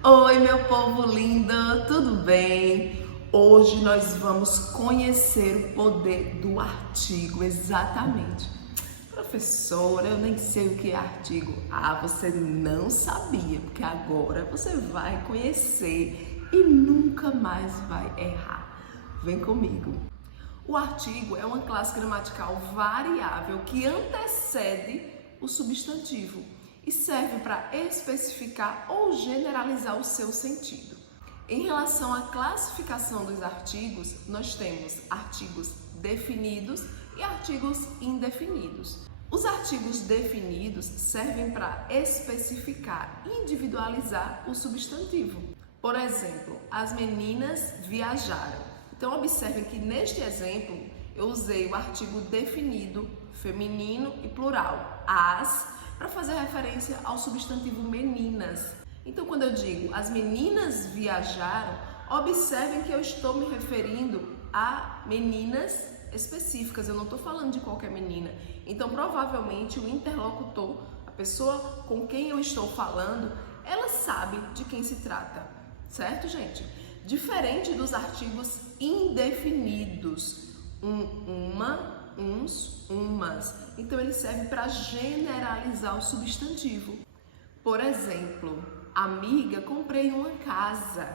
Oi, meu povo lindo, tudo bem? Hoje nós vamos conhecer o poder do artigo, exatamente. Professora, eu nem sei o que é artigo. Ah, você não sabia, porque agora você vai conhecer e nunca mais vai errar. Vem comigo. O artigo é uma classe gramatical variável que antecede o substantivo e serve para especificar ou generalizar o seu sentido. Em relação à classificação dos artigos, nós temos artigos definidos e artigos indefinidos. Os artigos definidos servem para especificar e individualizar o substantivo. Por exemplo, as meninas viajaram. Então, observem que neste exemplo eu usei o artigo definido, feminino e plural, as, para fazer referência ao substantivo meninas. Então, quando eu digo as meninas viajaram, observem que eu estou me referindo a meninas específicas, eu não estou falando de qualquer menina. Então, provavelmente, o interlocutor, a pessoa com quem eu estou falando, ela sabe de quem se trata, certo, gente? Diferente dos artigos indefinidos, uma, uns, umas. Então, ele serve para generalizar o substantivo. Por exemplo, amiga, comprei uma casa.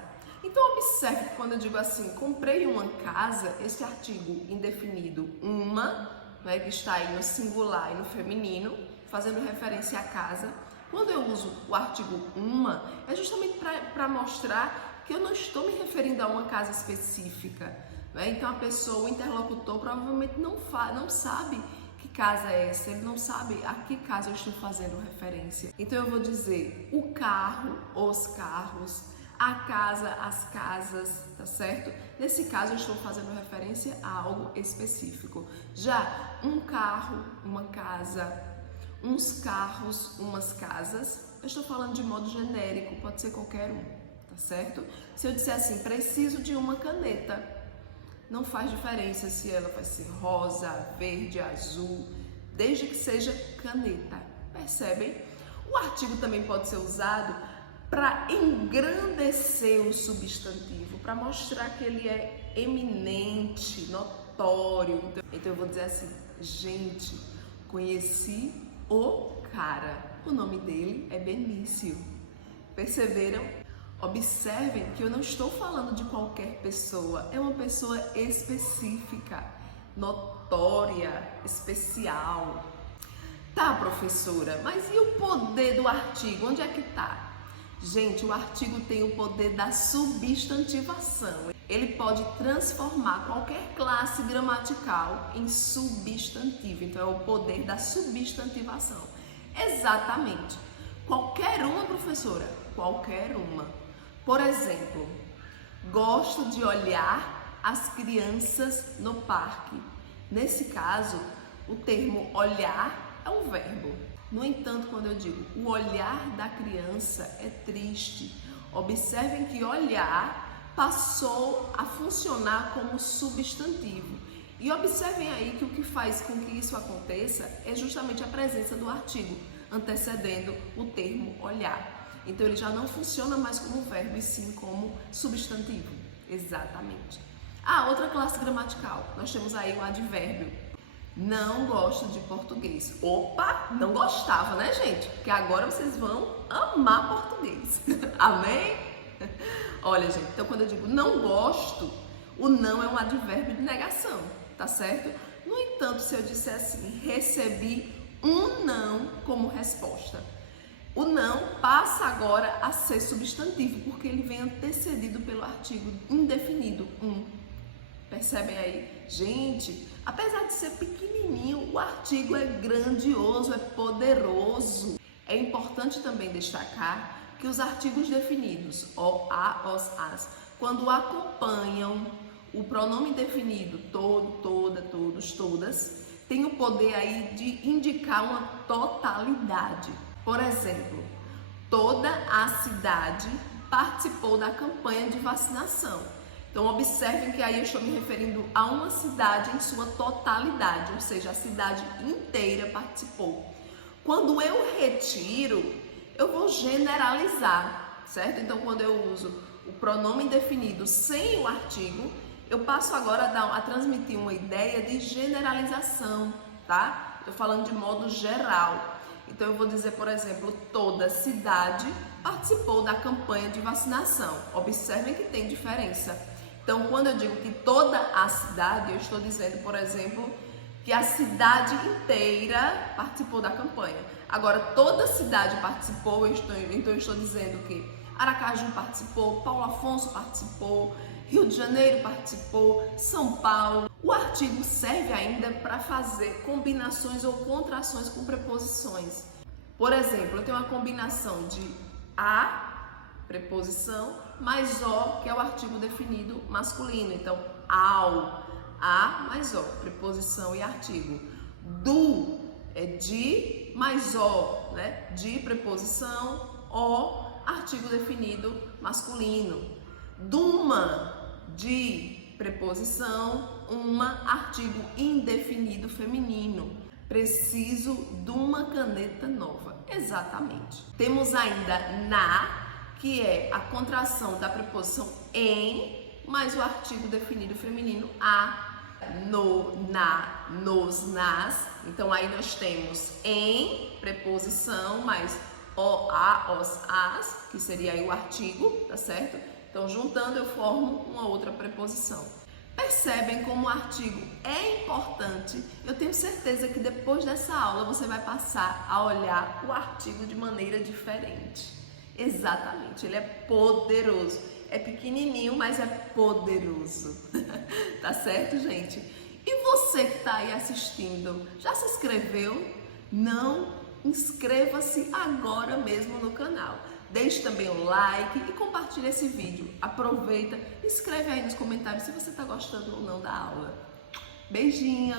Então, observe que quando eu digo assim, comprei uma casa, esse artigo indefinido, uma, né, que está aí no singular e no feminino, fazendo referência à casa. Quando eu uso o artigo uma, é justamente para mostrar que eu não estou me referindo a uma casa específica, né? Então a pessoa, o interlocutor, provavelmente não sabe que casa é essa, ele não sabe a que casa eu estou fazendo referência. Então eu vou dizer o carro, os carros, a casa, as casas, tá certo? Nesse caso eu estou fazendo referência a algo específico. Já um carro, uma casa, uns carros, umas casas, eu estou falando de modo genérico, pode ser qualquer um. Tá certo? Se eu disser assim, preciso de uma caneta, não faz diferença se ela vai ser rosa, verde, azul, desde que seja caneta. Percebem? O artigo também pode ser usado para engrandecer o substantivo, para mostrar que ele é eminente, notório. Então eu vou dizer assim, gente, conheci o cara. O nome dele é Benício. Perceberam? Observem que eu não estou falando de qualquer pessoa, é uma pessoa específica, notória, especial. Tá, professora, mas e o poder do artigo? Onde é que tá? Gente, o artigo tem o poder da substantivação. Ele pode transformar qualquer classe gramatical em substantivo. Então, é o poder da substantivação. Exatamente. Qualquer uma, professora? Qualquer uma. Por exemplo, gosto de olhar as crianças no parque. Nesse caso, o termo olhar é um verbo. No entanto, quando eu digo o olhar da criança é triste, observem que olhar passou a funcionar como substantivo. E observem aí que o que faz com que isso aconteça é justamente a presença do artigo antecedendo o termo olhar. Então ele já não funciona mais como verbo, e sim como substantivo. Exatamente. Outra classe gramatical. Nós temos aí um advérbio. Não gosto de português. Opa, não gostava, né, gente? Porque agora vocês vão amar português. Amém? Olha, gente, então quando eu digo não gosto, o não é um advérbio de negação, tá certo? No entanto, se eu disser assim, recebi um não como resposta, o não passa agora a ser substantivo, porque ele vem antecedido pelo artigo indefinido, um. Percebem aí? Gente, apesar de ser pequenininho, o artigo é grandioso, é poderoso. É importante também destacar que os artigos definidos, o, a, os, as, quando acompanham o pronome definido, todo, toda, todos, todas, tem o poder aí de indicar uma totalidade. Por exemplo, toda a cidade participou da campanha de vacinação. Então, observem que aí eu estou me referindo a uma cidade em sua totalidade, ou seja, a cidade inteira participou. Quando eu retiro, eu vou generalizar. certo? Então, quando eu uso o pronome indefinido sem o artigo, eu passo agora a transmitir uma ideia de generalização, tá? Estou falando de modo geral. Então, eu vou dizer, por exemplo, toda cidade participou da campanha de vacinação. Observem que tem diferença. Então, quando eu digo que toda a cidade, eu estou dizendo, por exemplo, que a cidade inteira participou da campanha. Agora, toda a cidade participou, então eu estou dizendo que Aracaju participou, Paulo Afonso participou, Rio de Janeiro participou, São Paulo. O artigo serve ainda para fazer combinações ou contrações com preposições. Por exemplo, eu tenho uma combinação de a, preposição, mais o, que é o artigo definido masculino. Então, ao, a mais o, preposição e artigo. Do é de mais o, né? De, preposição, o, artigo definido masculino. Duma, de, preposição, uma, artigo indefinido feminino. Preciso de uma caneta nova. Exatamente. Temos ainda na, que é a contração da preposição em, mais o artigo definido feminino a. No, na, nos, nas. Então aí nós temos em, preposição, mais o, a, os, as, que seria aí o artigo, tá certo? Então juntando eu formo uma outra preposição. Percebem como o artigo é importante? Eu tenho certeza que depois dessa aula você vai passar a olhar o artigo de maneira diferente. Exatamente, ele é poderoso. É pequenininho, mas é poderoso. Tá certo, gente? E você que está aí assistindo, já se inscreveu? Não? Inscreva-se agora mesmo no canal. Deixe também um like e compartilhe esse vídeo. Aproveita, escreve aí nos comentários se você está gostando ou não da aula. Beijinho!